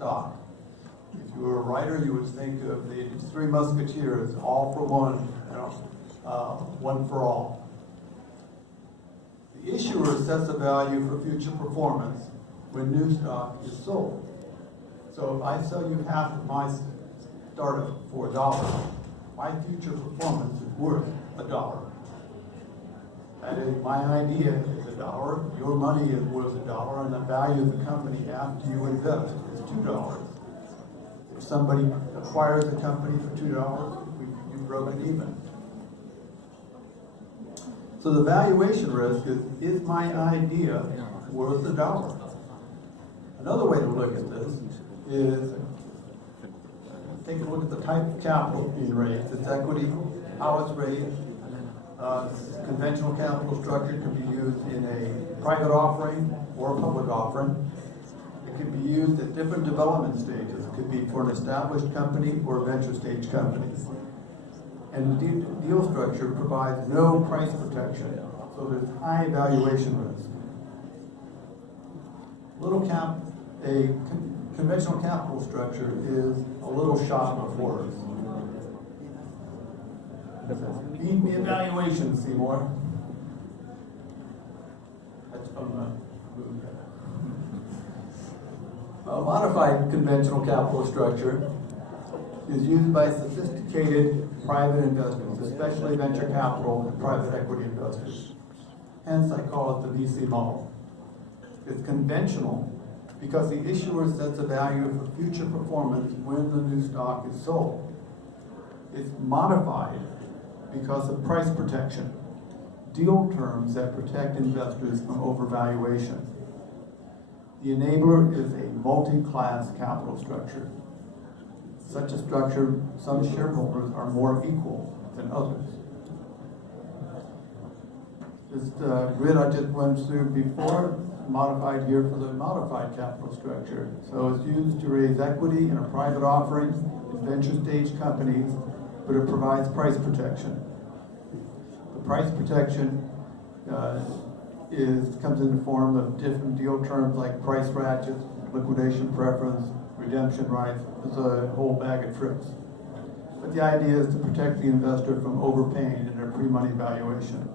stock. If you were a writer, you would think of the Three Musketeers, all for one, one for all. The issuer sets a value for future performance when new stock is sold. So if I sell you half of my startup for $1, my future performance is worth $1. That is, my idea is $1, your money is worth $1, and the value of the company after you invest is $2. If somebody acquires a company for $2, you've broken even. So the valuation risk is my idea worth $1? Another way to look at this is take a look at the type of capital being raised. It's equity, how it's raised. Conventional capital structure can be used in a private offering or a public offering. It can be used at different development stages. It could be for an established company or a venture stage company. And deal structure provides no price protection, so there's high valuation risk. A conventional capital structure is a little shot of horrors. Need me evaluation, Seymour. That's from the movie. A modified conventional capital structure is used by sophisticated private investors, especially venture capital and private equity investors. Hence, I call it the VC model. It's conventional because the issuer sets a value for future performance when the new stock is sold. It's modified because of price protection, deal terms that protect investors from overvaluation. The enabler is a multi-class capital structure. Such a structure, some shareholders are more equal than others. This grid I just went through before, modified here for the modified capital structure. So it's used to raise equity in a private offering in venture stage companies, but it provides price protection. The price protection comes in the form of different deal terms like price ratchets, liquidation preference, redemption rights. There's a whole bag of tricks. But the idea is to protect the investor from overpaying in their pre-money valuation.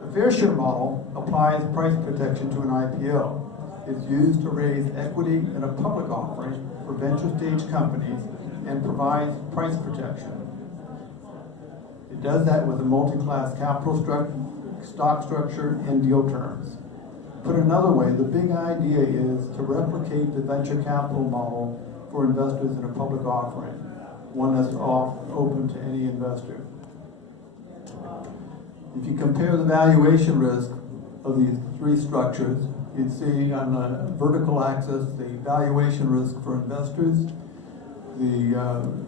The fair share model applies price protection to an IPO. It's used to raise equity in a public offering for venture stage companies and provides price protection. It does that with a multi-class capital stock structure and deal terms. Put another way, the big idea is to replicate the venture capital model for investors in a public offering, one that's open to any investor. If you compare the valuation risk of these three structures, you'd see on the vertical axis the valuation risk for investors. The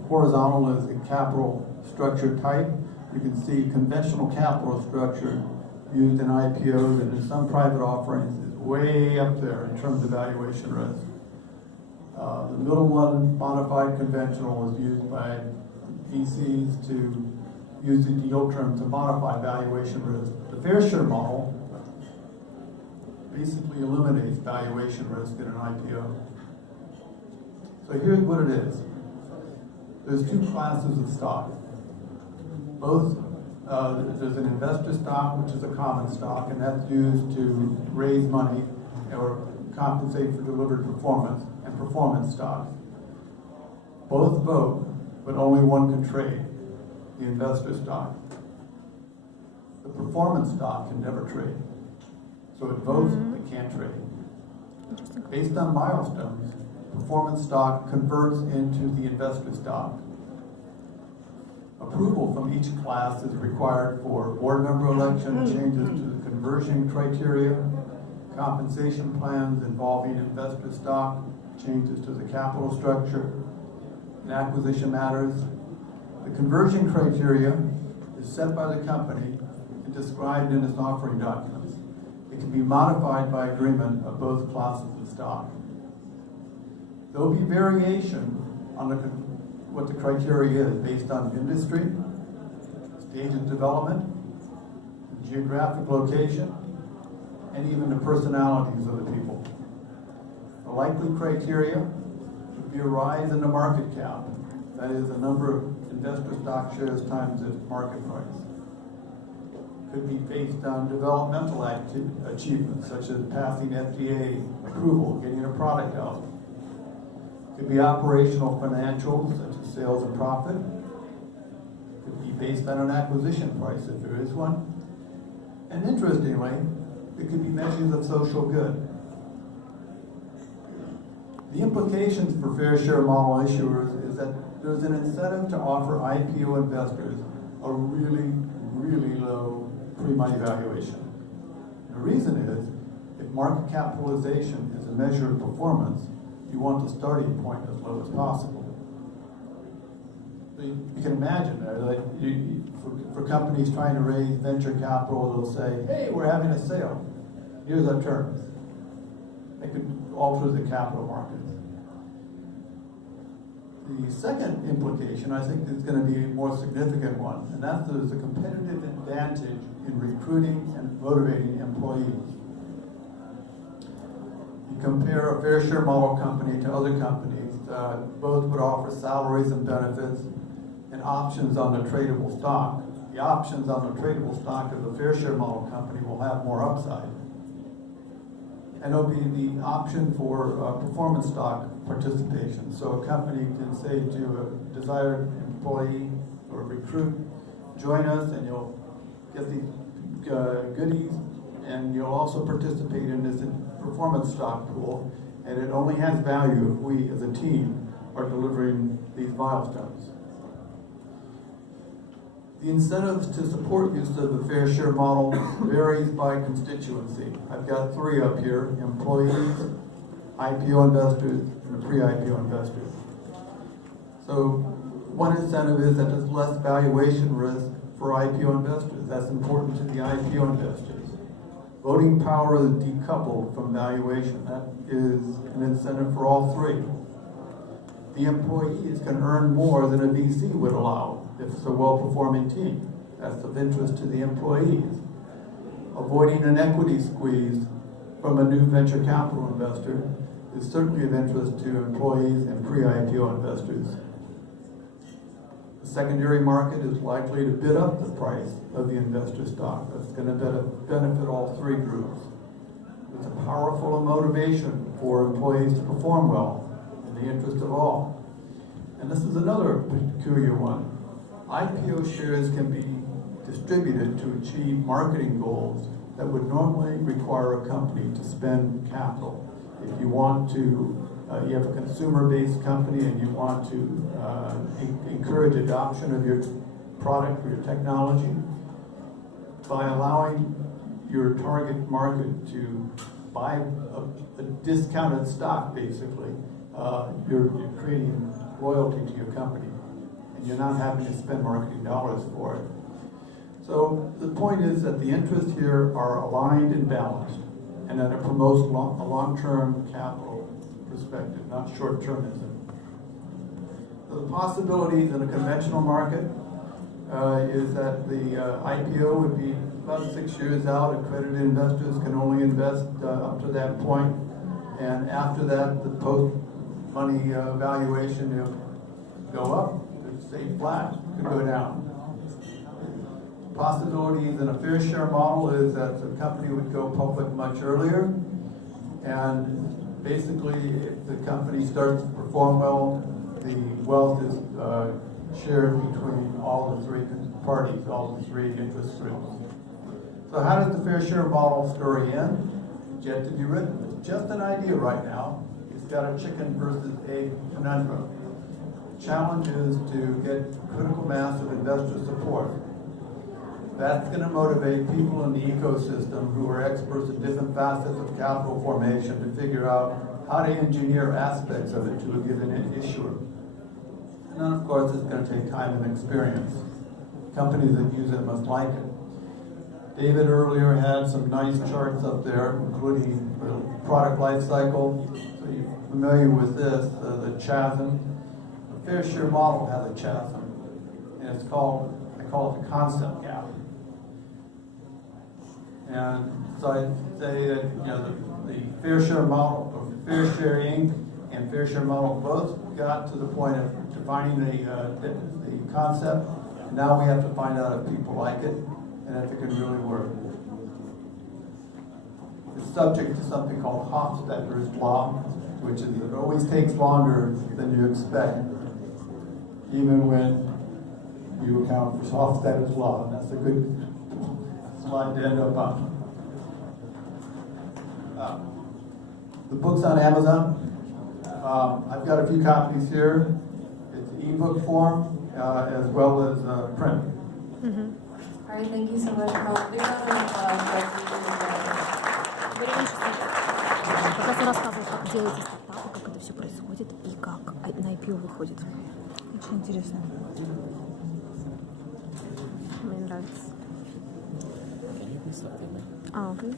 horizontal is the capital structure type. You can see conventional capital structure used in IPOs and in some private offerings is way up there in terms of valuation risk. The middle one, modified conventional, is used by VCs to use the deal term to modify valuation risk. The fair share model basically eliminates valuation risk in an IPO. So here's what it is. There's two classes of stock. Both, there's an investor stock, which is a common stock, and that's used to raise money or compensate for delivered performance, and performance stock. Both vote, but only one can trade, the investor stock. The performance stock can never trade. So it votes, but can't trade. Based on milestones, performance stock converts into the investor stock. Approval from each class is required for board member election, changes to the conversion criteria, compensation plans involving investor stock, changes to the capital structure, and acquisition matters. The conversion criteria is set by the company and described in its offering documents. It can be modified by agreement of both classes of stock. There will be variation on what the criteria is based on industry, stage of development, geographic location, and even the personalities of the people. A likely criteria would be a rise in the market cap. That is, the number of investor stock shares times its market price. Could be based on developmental achievements, such as passing FDA approval, getting a product out. Could be operational financials, such as sales and profit. Could be based on an acquisition price, if there is one. And interestingly, it could be measures of social good. The implications for fair share model issuers is that there's an incentive to offer IPO investors a really, really low pre-money valuation. The reason is, if market capitalization is a measure of performance, you want the starting point as low as possible. You can imagine that for companies trying to raise venture capital, they'll say, hey, we're having a sale. Here's our terms. They could alter the capital markets. The second implication, I think, is going to be a more significant one, and that's there's a competitive advantage in recruiting and motivating employees. You compare a fair share model company to other companies, both would offer salaries and benefits and options on the tradable stock. The options on the tradable stock of a fair share model company will have more upside. And it'll be the option for performance stock participation. So a company can say to a desired employee or recruit, join us and you'll get these goodies, and you'll also participate in this performance stock pool, and it only has value if we as a team are delivering these milestones. The incentives to support use of the fair share model varies by constituency. I've got three up here: employees, IPO investors, and the pre-IPO investors. So one incentive is that there's less valuation risk for IPO investors. That's important to the IPO investors. Voting power is decoupled from valuation. That is an incentive for all three. The employees can earn more than a VC would allow if it's a well-performing team. That's of interest to the employees. Avoiding an equity squeeze from a new venture capital investor is certainly of interest to employees and pre-IPO investors. The secondary market is likely to bid up the price of the investor stock. That's going to benefit all three groups. It's a powerful motivation for employees to perform well in the interest of all. And this is another peculiar one. IPO shares can be distributed to achieve marketing goals that would normally require a company to spend capital. If you want to, you have a consumer-based company and you want to encourage adoption of your product or your technology, by allowing your target market to buy a discounted stock, basically, you're creating loyalty to your company, and you're not having to spend marketing dollars for it. So the point is that the interests here are aligned and balanced, and that it promotes a long-term capital perspective, not short-termism. So the possibilities in a conventional market is that the IPO would be about 6 years out. Accredited investors can only invest up to that point, and after that, the post-money valuation will go up, could stay flat, could go down. Possibilities in a fair share model is that the company would go public much earlier, and basically if the company starts to perform well, the wealth is shared between all the three parties, all the three interest groups. So how does the fair share model story end? It's yet to be written. It's just an idea right now. It's got a chicken versus egg conundrum. The challenge is to get critical mass of investor support. That's going to motivate people in the ecosystem who are experts in different facets of capital formation to figure out how to engineer aspects of it to a given issuer. And then, of course, it's going to take time and experience. Companies that use it must like it. David earlier had some nice charts up there, including the product life cycle. So you're familiar with this, the chasm. The fair share model has a chasm, and it's called, I call it the concept gap. And so I'd say that the fair share model, Fairshare Inc. and Fairshare Model both got to the point of defining the concept. Now we have to find out if people like it and if it can really work. It's subject to something called Hofstadter's Law, which is it always takes longer than you expect, even when you account for Hofstadter's Law. And that's a good slide to end up on. The book's on Amazon. I've got a few copies here. It's ebook form as well as print. All right, thank you so much. Big round of applause for our speakers. Как раз он рассказывал, как делается стартап, как это все происходит и как на IPO выходит. Очень интересно. Мне нравится. Окей.